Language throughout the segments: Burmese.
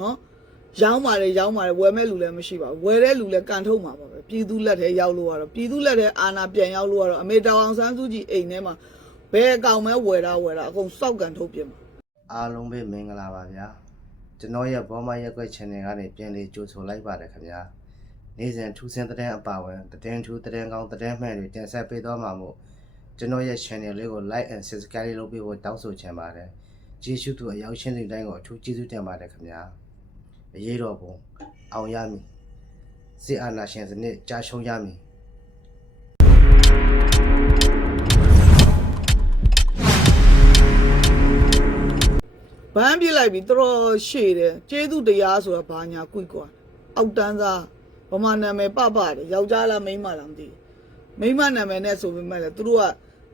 နော်ရောင်းပါတယ်ရောင်းပါတယ်ဝယ်မဲ့လူလည်းမရှိပါဘူးဝယ်တဲ့လူလည်းကန်ထုတ်မှာပါပဲပြည်သူလက်ထဲရောက်လို့ကတော့ပြည်သူလက်ထဲအာဏာပြန်ရောက်လို့ကတော့အမေတောင်အောင်ဆန်းစုကြည်အိမ်ထဲမှာဘယ်အကောင်မဲဝယ်တာဝယ်တာအကုန်စောက်ကန်ထုတ်ပြင်မှာအားလုံးပဲမင်္ဂလာပါဗျာကျွန်တော်ရဲ့ဘောမရက်ွက် channel ကနေပြန်လေးကြိုဆိုလိုက်ပါတယ်ခင်ဗျာနေ့စဉ်ထူးဆန်းတဲ့အပါဝင်သတင်းထူးသတင်းကောင်းသတင်းမှန်တွေတင်ဆက်ပေးသွားမှာမို့ကျွန်တော်ရဲ့ channel လေးကို like and subscribe လုပ်ပေးဖို့တောင်းဆိုချင်ပါတယ်ကျေးဇူးတူအရောက်ရှင်းတဲ့တိုင်းကိုအထူးကျေးဇူးတင်ပါတယ်ခင်ဗျာ အရေးတော်ပုံအောင်ရမည်စစ်အာဏာရှင်စနစ်ကြာရှုံးရမည်ဘန်းပြစ်လိုက်ပြီတော်တော်ရှည်တယ်ကျေးဇူးတရားဆိုတာဘာညာကွိကွာအောက်တန်းသားဗမာနာမည်ပပတယ်ယောက်ျားလားမိန်းမလားမသိဘူးမိန်းမနာမည်နဲ့ဆိုပေမဲ့လည်းသူတို့က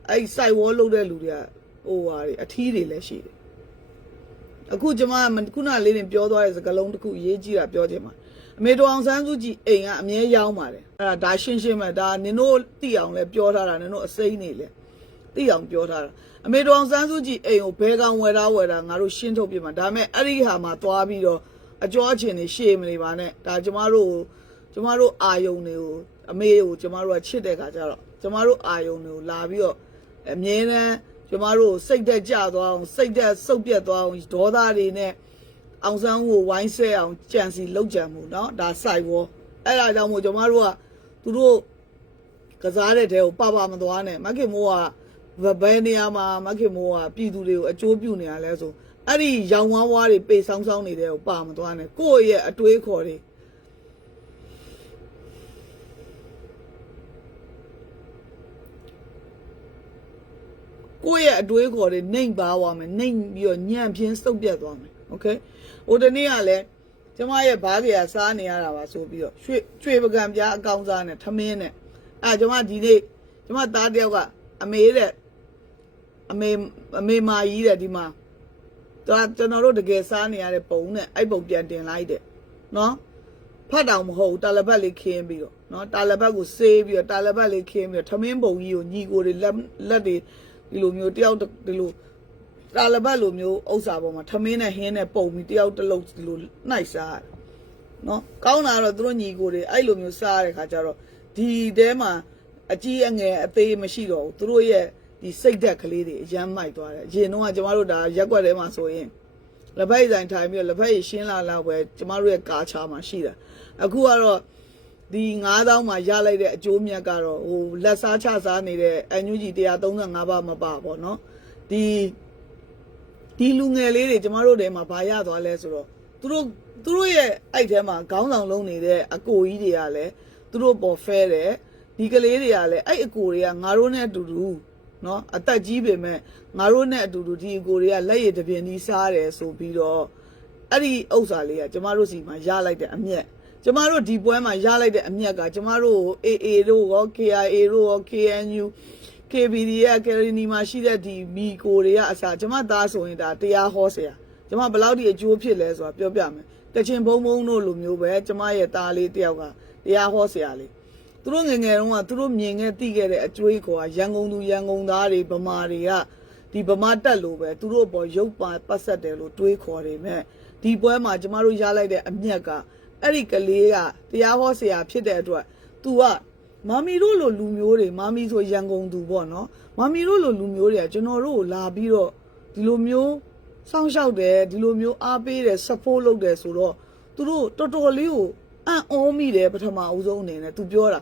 အဲ့စိုက်ဝေါလုပ်တဲ့လူတွေကဟိုဟာတွေအထီးတွေလည်းရှိတယ် အခုကျွန်မခုနလေးတင်ပြောသွားတဲ့စကားလုံးတစ်ခုအရေးကြီးတာပြောချင်ပါအမေတော်အောင်ဆန်းစုကြည်အိမ်ကအမြဲရောင်းပါတယ်အဲ့ဒါဒါရှင်းရှင်းပဲဒါနင်တို့သိအောင်လဲပြောထားတာနင်တို့အစိမ့်နေလဲသိအောင်ပြောထားတာအမေတော်အောင်ဆန်းစုကြည်အိမ်ကိုဘဲကောင်ဝယ်တာဝယ်တာငါတို့ရှင်းထုတ်ပြမှာဒါပေမဲ့အဲ့ဒီဟာမှာသွားပြီးတော့အကျော်အချင်းတွေရှေ့မနေပါနဲ့ဒါကျမတို့ကိုကျမတို့အာယုံတွေကိုအမေကိုကျမတို့ကချစ်တဲ့ခါကျတော့ကျမတို့အာယုံတွေကိုလာပြီးတော့အမြဲတမ်း ကျမတို့စိတ်သက်ကြသွားအောင်စိတ်သက်စုပ်ပြတ်သွားအောင်ဒေါသတွေနဲ့အောင်ဆန်းကိုဝိုင်းဆဲအောင်ကြံစီလောက်ကြံမှုเนาะဒါစိုက်ဝေါအဲ့ဒါကြောင့်မို့ကျမတို့ကသူတို့ ကစားတဲ့တဲကိုပပမသွားနဲ့မခင်မိုးကဘယ်နေရာမှာမခင်မိုးကပြည်သူတွေကိုအကျိုးပြုနေရလဲဆိုအဲ့ဒီရောင်ဝါးဝါးတွေပေဆောင်းဆောင်းနေတဲ့ကိုပါမသွားနဲ့ကိုယ့်ရဲ့အတွေးခေါ်တွေ ကိုယ့်ရဲ့အတွေးခေါ်တွေနှိမ်ပါသွားမယ်နှိမ်ပြီးတော့ညံ့ပြင်းစုပ်ပြတ်သွားမယ်โอเคဟိုတနေ့ကလည်းကျမရဲ့ဘားကြီးကစားနေရတာပါဆိုပြီးတော့ရွှေရွှေပကံပြားအကောင်စားနဲ့ထမင်းနဲ့ အဲကျွန်မဒီနေ့ကျွန်မသားတယောက်ကအမေတဲ့အမေအမေမာကြီးတဲ့ဒီမှာဒါကျွန်တော်တို့တကယ်စားနေရတဲ့ပုံနဲ့အဲ့ပုံပြန်တင်လိုက်တဲ့နော်ဖတ်တောင်မဟုတ်ဘူးတာလဘတ်လေးခင်းပြီးတော့နော်တာလဘတ်ကိုဆေးပြီးတော့တာလဘတ်လေးခင်းပြီးတော့ထမင်းပုံကြီးကိုညီကိုတွေလက်လက်တွေ ဒီလိုမျိုးတယောက်ဒီလိုတာလဘတ်လိုမျိုးဥစ္စာပေါ်မှာထမင်းနဲ့ဟင်းနဲ့ပုံပြီးတယောက်တစ်လုံးဒီလိုနှိုက်စားရတယ်နော်ကောင်းတာတော့သူတို့ညီကိုတွေအဲ့လိုမျိုးစားရတဲ့ခါကျတော့ဒီတဲမှာအကြီးအငယ်အသေးမရှိတော့ဘူးသူတို့ရဲ့ဒီစိတ်ဓာတ်ကလေးတွေအရမ်းမိုက်သွားတယ်အရင်တော့ကကျမတို့ဒါရက်ွက်ထဲမှာဆိုရင်လက်ဖက်ရည်ဆိုင်ထိုင်ပြီးတော့လက်ဖက်ရည်ရှင်းလာလာပဲကျမတို့ရဲ့ကာချာမှာရှိတာအခုကတော့ ဒီ9000မှာရလိုက်တဲ့အကျိုးမြတ်ကတော့ဟိုလက်စားချစားနေတဲ့အန်ယူဂျီ135ပါမပါပေါ့နော်ဒီဒီလူငယ်လေးတွေကျမတို့တဲမှာဗာရသွားလဲဆိုတော့သူတို့သူတို့ရဲ့အဲ့ထဲမှာခေါင်းဆောင်လုံးနေတဲ့အကိုကြီးတွေကလည်းသူတို့ပေါ်ဖဲတယ်ဒီကလေးတွေကလည်းအဲ့အကိုတွေကငါတို့နဲ့အတူတူနော်အသက်ကြီးပေမဲ့ငါတို့နဲ့အတူတူဒီအကိုတွေကလက်ရည်တစ်ပြင်းကြီးစားတယ်ဆိုပြီးတော့အဲ့ဒီဥစ္စာလေးကကျမတို့စီမှာရလိုက်တဲ့အမျက် ကျမတို့ဒီပွဲမှာရလိုက်တဲ့အမျက်ကကျမတို့ AA တို့ရော KIA တို့ရော KNU KBD ရဲ့ကယ်ရီနီမှာရှိတဲ့ဒီမီကိုတွေကအစားကျမသားဆိုရင်ဒါတရားဟောဆရာကျမဘယ်လောက်ဒီအကျိုးဖြစ်လဲဆိုတာပြောပြမယ်တချင်ဘုံဘုံတို့လိုမျိုးပဲကျမရဲ့သားလေးတယောက်ကတရားဟောဆရာလေးသူတို့ငယ်ငယ်တုန်းကသူတို့မြင်ခဲ့သိခဲ့တဲ့အကျွေးခေါ်ရန်ကုန်သူရန်ကုန်သားတွေဗမာတွေကဒီဗမာတက်လို့ပဲသူတို့ပေါ်ရုပ်ပါပတ်ဆက်တယ်လို့တွေးခေါ်တယ်မဲ့ဒီပွဲမှာကျမတို့ရလိုက်တဲ့အမျက်က အဲ့ဒီကလေးကတရားဟောဆရာဖြစ်တဲ့အတွက် तू ကမမီတို့လိုလူမျိုးတွေမမီဆိုရန်ကုန်သူပေါ့နော်မမီတို့လိုလူမျိုးတွေကကျွန်တော်တို့ကိုလာပြီးတော့ဒီလိုမျိုးစောင့်ရှောက်တယ်ဒီလိုမျိုးအားပေးတယ် support လုပ်တယ်ဆိုတော့သူတို့တော်တော်လေးကိုအံ့ဩမိတယ်ပထမအဦးဆုံးအနေနဲ့သူပြောတာ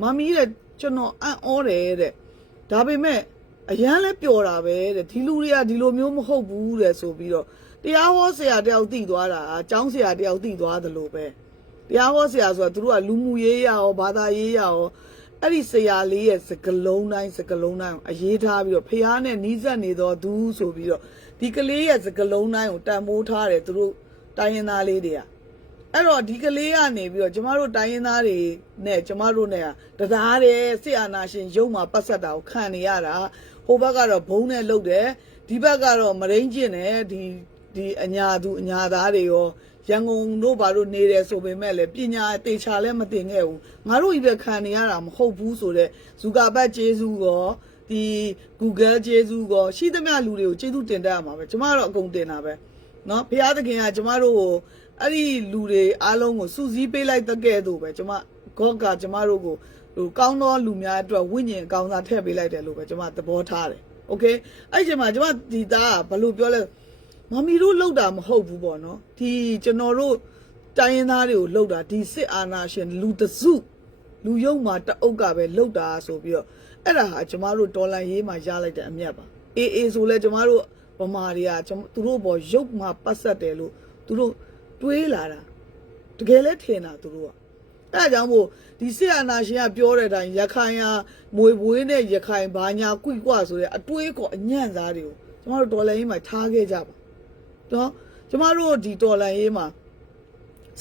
မမီတဲ့ကျွန်တော်အံ့ဩတယ်တဲ့ဒါပေမဲ့အရန်လဲပျော်တာပဲတဲ့ဒီလူတွေကဒီလိုမျိုးမဟုတ်ဘူးတဲ့ဆိုပြီးတော့ တရားဟောဆရာတယောက်တည်သွားတာအကျောင်းဆရာတယောက်တည်သွားသလိုပဲတရားဟောဆရာဆိုတာသူတို့ကလူမှုရေးရရောဘာသာရေးရရောအဲ့ဒီဆရာလေးရဲ့စကလုံးတိုင်းစကလုံးတိုင်းကိုအရေးထားပြီးတော့ဖះနဲ့နီးစပ်နေတော့သူဆိုပြီးတော့ဒီကလေးရဲ့စကလုံးတိုင်းကိုတန်ဖိုးထားတယ်သူတို့တိုင်းရင်းသားလေးတွေကအဲ့တော့ဒီကလေးကနေပြီးတော့ကျမတို့တိုင်းရင်းသားတွေနဲ့ကျမတို့နဲ့ကတရားတယ်ဆရာနာရှင်ရုံမှာပတ်ဆက်တာကိုခံနေရတာဟိုဘက်ကတော့ဘုံနဲ့လှုပ်တယ်ဒီဘက်ကတော့မရင်းကျင်တယ်ဒီ ဒီအညာသူအညာသားတွေရော ရန်ကုန်တို့ဘာလို့နေတယ်ဆိုပေမဲ့လည်းပညာတေချာလည်းမတင်ခဲ့ဘူးငါတို့ဤပဲခံနေရတာမဟုတ်ဘူးဆိုတော့ဇူကာဘတ်ကျေးဇူးရောဒီ Google ကျေးဇူးရောရှိသမျှလူတွေကိုကျေးဇူးတင်တတ်ရမှာပဲကျမကတော့အကုန်တင်တာပဲเนาะဘုရားသခင်ကကျမတို့ကို အဲ့ဒီလူတွေအားလုံးကိုစူးစီးပေးလိုက်တဲ့ကဲ့သို့ပဲကျမဂေါကကျမတို့ကိုဟိုကောင်းသောလူများအတွက်ဝိညာဉ်ကောင်းစားထည့်ပေးလိုက်တယ်လို့ပဲကျမသဘောထားတယ်โอเคအဲ့ဒီအချိန်မှာကျမဒီသားကဘယ်လိုပြောလဲ မမီတို့လောက်တာမဟုတ်ဘူးပေါ့နော်ဒီကျွန်တော်တို့တိုင်းရင်းသားတွေကိုလောက်တာဒီစစ်အာဏာရှင်လူတစုလူယုံမှာတအုပ်ကပဲလောက်တာဆိုပြီးတော့အဲ့ဒါဟာကျမတို့ဒေါ်လာရေးမှာရလိုက်တဲ့အမြတ်ပါအေးအေးဆိုလဲကျမတို့ဗမာတွေကကျမသူတို့ဘောရုပ်မှာပတ်ဆက်တယ်လို့သူတို့တွေးလာတာတကယ်လဲထင်တာသူတို့ကအဲ့ဒါကြောင့်မို့ဒီဆရာနာရှင်ကပြောတဲ့အတိုင်းရခိုင်ဟာမွေဘွေးနဲ့ရခိုင်ဘာညာကွိကွဆိုတဲ့အတွေးကောအညံ့သားတွေကိုကျမတို့ဒေါ်လာရေးမှာထားခဲ့ကြပါ နော်ကျမတို့ဒီဒေါ်လာရေးမှာ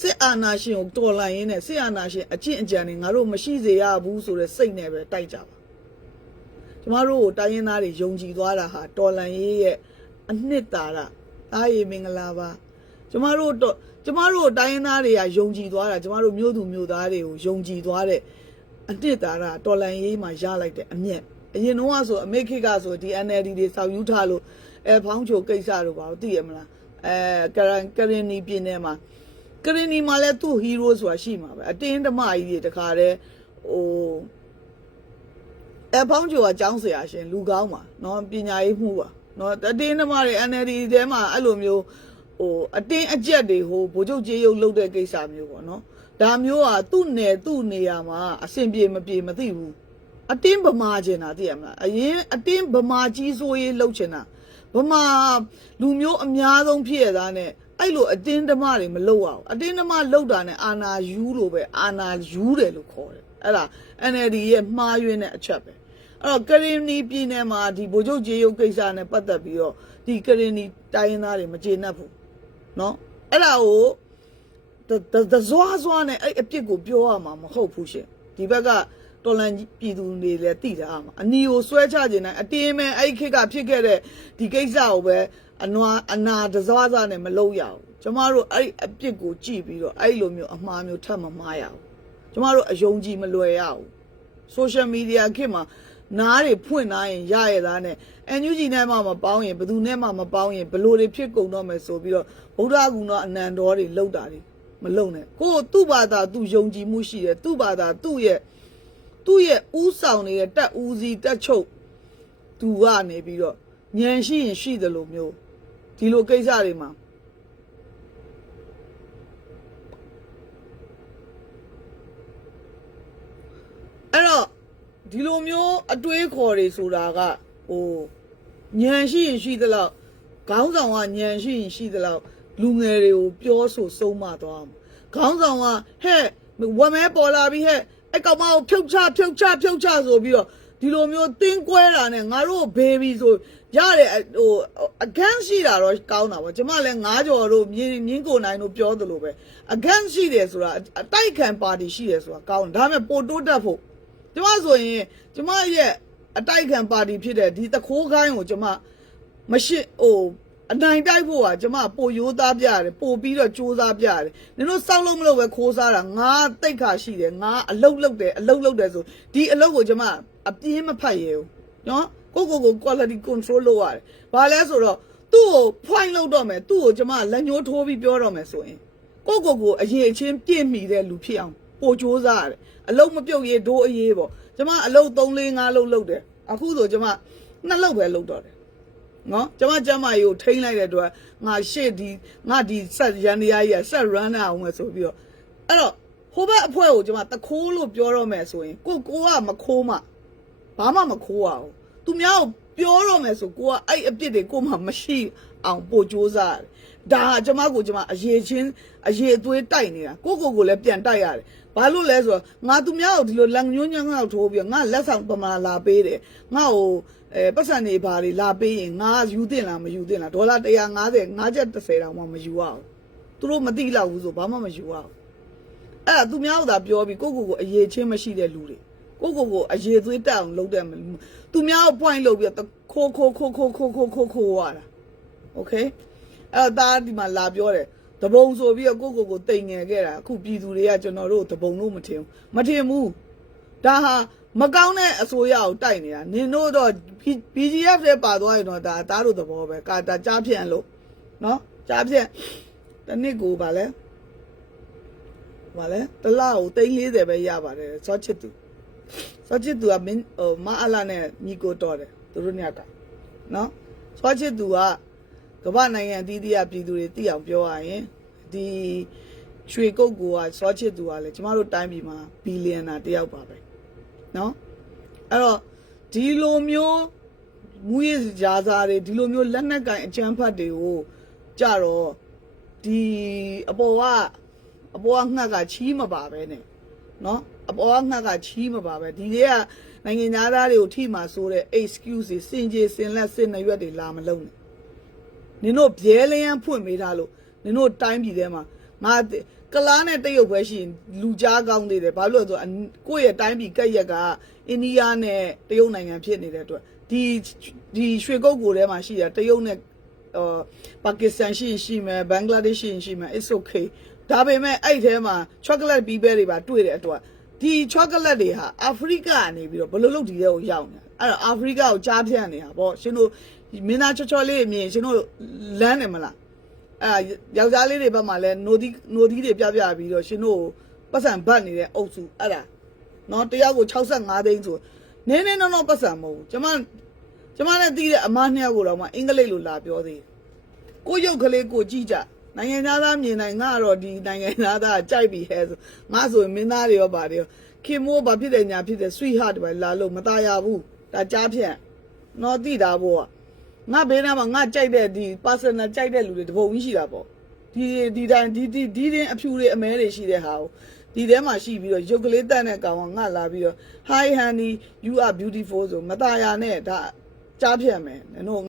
စစ်အာဏာရှင်ကိုတော်လှန်ရင်းနဲ့စစ်အာဏာရှင်အကျင့်အကြံတွေငါတို့မရှိစေရဘူးဆိုတဲ့စိတ်နဲ့ပဲတိုက်ကြပါကျမတို့ကိုတိုင်းရင်းသားတွေယုံကြည်သွားတာဟာတော်လှန်ရေးရဲ့အနှစ်သာရအားရမင်္ဂလာပါကျမတို့တော့ကျမတို့တိုင်းရင်းသားတွေကယုံကြည်သွားတာကျမတို့မြို့သူမြို့သားတွေကိုယုံကြည်သွားတဲ့အနှစ်သာရတော်လန်ရေးမှာရလိုက်တဲ့အမြတ်အရင်တော့ကဆိုအမေခိကဆိုဒီ NLD တွေစောက်ယူထားလို့အဲဖောင်းချိုကိစ္စတို့ပါသိရမလား အဲကရန်ကရင်နီပြည်နယ်မှာကရင်နီမှာလည်းသူ့ဟီးရိုးဆိုတာရှိမှာပဲအတင်းဓမ္မကြီးတွေတခါတည်းဟိုအဖောင်းကျော်ကကျောင်းဆရာရှင်လူကောင်းပါနော်ပညာရေးမှုပါနော်အတင်းဓမ္မတွေ NLD ထဲမှာအဲ့လိုမျိုးဟိုအတင်းအကျက်တွေဟိုဗိုလ်ချုပ်ကြေးရုပ်လုပ်တဲ့ကိစ္စမျိုးပေါ့နော်ဒါမျိုးဟာသူ့နယ်သူ့နေရာမှာအဆင်ပြေမပြေမသိဘူးအတင်းဗမာကျင်တာသိရမလားအရင်အတင်းဗမာကြီးစိုးရေးလှုပ်ချင်တာ ဗမာလူမျိုးအများဆုံးဖြစ်ရသားနဲ့အဲ့လိုအတင်းဓမ္မတွေမလုပ်အောင်အတင်းဓမ္မလုပ်တာနဲ့အာနာယူလို့ပဲအာနာယူတယ်လို့ခေါ်တယ်အဲ့ဒါ NLD ရဲ့မှားယွင်းတဲ့အချက်ပဲအဲ့တော့ကရင်နီပြည်နယ်မှာဒီဗိုလ်ချုပ်ကြေးရုပ်ကိစ္စနဲ့ပတ်သက်ပြီးတော့ဒီကရင်နီတိုင်းရင်းသားတွေမကျေနပ်ဘူးเนาะအဲ့ဒါကိုတတတဇွားဇွားနဲ့အဲ့အပြစ်ကိုပြောရမှာမဟုတ်ဘူးရှင်ဒီဘက်က တော်လန်ပြည်သူတွေလည်းသိတာအမှာအနီကိုဆွဲချခြင်းနဲ့အတင်းမဲ့အဲ့ခေတ်ကဖြစ်ခဲ့တဲ့ဒီကိစ္စကိုပဲအနွားအနာတဇွားဇွားနဲ့မလုပ်ရဘူးကျမတို့အဲ့အပြစ်ကိုကြည့်ပြီးတော့အဲ့လိုမျိုးအမှားမျိုးထပ်မမှားရဘူးကျမတို့အယုံကြည်မလွယ်ရဘူး social media ခေတ်မှာနားတွေဖွင့်ထားရင်ရရသားနဲ့ NUG နဲ့မှမပေါင်းရင်ဘယ်သူနဲ့မှမပေါင်းရင်ဘလို့တွေဖြစ်ကုန်တော့မယ်ဆိုပြီးတော့ဗုဒ္ဓဂုဏတော်အနန္တော်တွေလောက်တာတွေမလုံနဲ့ကိုယ်သူ့ဘာသာသူယုံကြည်မှုရှိတယ်သူ့ဘာသာသူ့ရဲ့ သူ့ရဲ့ဥဆောင်နေတဲ့တက်ဦးစီးတက်ချုပ်သူကနေပြီးတော့ဉာဏ်ရှိရင်ရှိတယ်လို့မျိုးဒီလိုကိစ္စတွေမှာအဲ့တော့ဒီလိုမျိုးအတွေးခေါ်တွေဆိုတာကဟိုဉာဏ်ရှိရင်ရှိသလောက်ခေါင်းဆောင်ကဉာဏ်ရှိရင်ရှိသလောက်လူငယ်တွေကိုပြောဆိုဆုံးမသွားမှာခေါင်းဆောင်ကဟဲ့ဝမဲပေါ်လာပြီဟဲ့ အဲ့ကောင်မကိုဖြုတ်ချဖြုတ်ချဖြုတ်ချဆိုပြီးတော့ဒီလိုမျိုးတင်းကွဲတာနဲ့ငါတို့ဘေဘီဆိုရတယ်ဟိုအကန့်ရှိတာတော့ကောင်းတာပေါ့ကျမလည်းငားကြော်တို့မြင်းမြင်းကိုနိုင်တို့ပြောသလိုပဲအကန့်ရှိတယ်ဆိုတာအတိုက်ခံပါတီရှိတယ်ဆိုတာကောင်းတယ်ဒါပေမဲ့ပိုတိုးတက်ဖို့ကျမဆိုရင်ကျမရဲ့အတိုက်ခံပါတီဖြစ်တဲ့ဒီတခိုးခိုင်းကိုကျမမရှိဟို အနိုင်တိုက်ဖို့ကကျမပိုရိုးသားပြရတယ်ပိုပြီးတော့စူးစမ်းပြရတယ်နင်တို့စောက်လို့မလို့ပဲခိုးစားတာငါတိတ်ခါရှိတယ်ငါအလုတ်လုတ်တယ်အလုတ်လုတ်တယ်ဆိုဒီအလုတ်ကိုကျမအပြင်းမဖတ်ရဘူးနော်ကိုကိုကို quality control လုပ်ရတယ်ဘာလဲဆိုတော့သူ့ကို point လုပ်တော့မယ်သူ့ကိုကျမလက်ညှိုးထိုးပြီးပြောတော့မယ်ဆိုရင်ကိုကိုကိုအရေးအချင်းပြည့်မိတဲ့လူဖြစ်အောင်ပို့ကြိုးစားရတယ်အလုံးမပြုတ်ရေးဒိုးအရေးပေါ့ကျမအလုံး3 4 5လုံးလုပ်တယ်အခုဆိုကျမနှစ်လုံးပဲလုပ်တော့တယ် နော်ကျမကျမကြီးကိုထိန်းလိုက်တဲ့အတွက်ငါရှေ့ဒီငါဒီဆက်ရန်တရားကြီးကဆက် run အောင်မယ်ဆိုပြီးတော့အဲ့တော့ဟိုဘက်အဖွဲ့ကိုကျမတခိုးလို့ပြောတော့မယ်ဆိုရင်ကိုကိုကမခိုးမှဘာမှမခိုးရဘူးသူများကိုပြောတော့မယ်ဆိုကိုကအဲ့အပြစ်တွေကိုမှမရှိအောင်ပို့ကြိုးစားရတယ်ဒါကကျမကိုကျမအရေးချင်းအရေးအသွေးတိုက်နေတာကိုကိုကိုလည်းပြန်တိုက်ရတယ် ဘာလို့လဲဆိုတော့ငါသူများကိုဒီလိုလက်ညှိုးညံ့ငေါက်ထိုးပြီးတော့ငါလက်ဆောင်ပမာလာပေးတယ်ငါ့ကိုအဲပတ်စံနေဘာတွေလာပေးရင်ငါယူတင်လားမယူတင်လားဒေါ်လာ150 5ချက်30တောင်မှမယူရအောင်သူတို့မတိလောက်ဘူးဆိုဘာမှမယူရအောင်အဲ့ဒါသူများကသာပြောပြီးကိုကိုကိုအရေးချင်းမရှိတဲ့လူတွေကိုကိုကိုအရေးသွေးတက်အောင်လုပ်တဲ့မလူသူများကို point လုပ်ပြီးတော့ခိုးခိုးခိုးခိုးခိုးခိုးခိုးခိုးရတာ โอเคအဲ့တော့ဒါဒီမှာလာပြောတယ် တပုံဆိုပြီးတော့ကိုကိုကိုတိမ်ငယ်ခဲ့တာအခုပြည်သူတွေကကျွန်တော်တို့တပုံလို့မထင်ဘူးမထင်ဘူးဒါဟာမကောင်းတဲ့အစိုးရကိုတိုက်နေတာနင်တို့တော့ BGF တွေပါသွားရင်တော့ဒါသားတို့သဘောပဲကာတာကြားဖြန့်လို့နော်ကြားဖြန့်တနစ်ကိုပါလဲဟိုလဲတစ်လကို340ပဲရပါတယ်စောချစ်သူစောချစ်သူကမင်းဟိုမအလာနဲ့ညီကိုတော်တယ်သူတို့ညကနော်စောချစ်သူက ကမ္ဘာနိုင်ငံအသီးသီးကပြည်သူတွေသိအောင်ပြောရရင်ဒီရွှေကုတ်ကူကစောချစ်သူကလည်းကျမတို့တိုင်းပြည်မှာဘီလီယံနာတယောက်ပါပဲနော်အဲ့တော့ဒီလိုမျိုးမူရစ်ဂျာဇာတွေဒီလိုမျိုးလက်နက်ကင်အကြမ်းဖတ်တွေကိုကြတော့ဒီအပေါ်ကအပေါ်ကငှက်ကချီးမပါပဲနဲ့နော်အပေါ်ကငှက်ကချီးမပါပဲဒီတွေကနိုင်ငံသားသားတွေကိုထိမှဆိုတဲ့ excuse တွေစင်ကြေစင်လက်စင်နရွက်တွေလာမလုံးနဲ့ နင်တို့ဘဲလျန်းဖွင့်ပေးထားလို့နင်တို့တိုင်းပြည်ထဲမှာငါကလားနဲ့တရုတ်ပဲရှိရင်လူကြားကောင်းသေးတယ်ဘာလို့လဲဆိုတော့ကိုယ့်ရဲ့တိုင်းပြည်ကက်ရက်ကအိန္ဒိယနဲ့တရုတ်နိုင်ငံဖြစ်နေတဲ့အတွက်ဒီဒီရွှေကုတ်ကိုထဲမှာရှိတာတရုတ်နဲ့အော်ပါကစ္စတန်ရှိရင်ရှိမယ်ဘင်္ဂလားဒေ့ရှ်ရှိရင်ရှိမယ် it's okay ဒါပေမဲ့အဲ့ထဲမှာ chocolate ဘီးပဲတွေပါတွေ့တဲ့အတွက်ဒီ chocolate တွေဟာအာဖရိကကနေပြီးတော့ဘယ်လိုလုပ်ဒီတဲ့ကိုရောက်နေအဲ့တော့အာဖရိကကိုကြားဖြတ်နေတာဗောရှင်တို့ မင်းသားချောချောလေးအမြင်ရှင်တို့လမ်းနေမလား အဲယောက်ျားလေးတွေဘက်မှာလဲနိုဒီနိုဒီတွေပြပြပြီးတော့ရှင်တို့ပတ်စံဘတ်နေတဲ့အုပ်စုအဲ့ဒါနော်တယောက်ကို65သိန်းဆိုနင်းနေတော့တော့ပတ်စံမဟုတ်ဘူးကျမကျမနဲ့တီးတဲ့အမနှစ်ယောက်ကိုတော့မှအင်္ဂလိပ်လိုလာပြောသေးတယ်ကိုရုပ်ကလေးကိုကြည့်ကြနိုင်ငံသားသားမြင်နိုင်ငါတော့ဒီနိုင်ငံသားသားကြိုက်ပြီဟဲဆိုငါဆိုရင်မင်းသားတွေရောပါတယ်ရောခင်မိုးဘာဖြစ်တယ်ညာဖြစ်တယ် sweet heart ပဲလာလို့မตายရဘူးဒါကြားဖြန့်နော်တိတာဘောက ငါဘေးနားမှာငါကြိုက်တဲ့ဒီ personal ကြိုက်တဲ့လူတွေတပုံကြီးရှိတာပေါ့ဒီဒီတိုင်းဒီဒီဒီတင်းအဖြူတွေအမဲတွေရှိတဲ့ဟာကိုဒီထဲမှာရှိပြီးတော့ရုပ်ကလေးတက်တဲ့ကောင်ကငါလာပြီးတော့ hi honey you are beautiful ဆိုမตายရနဲ့ဒါကြားဖြတ်မယ်နင်တို့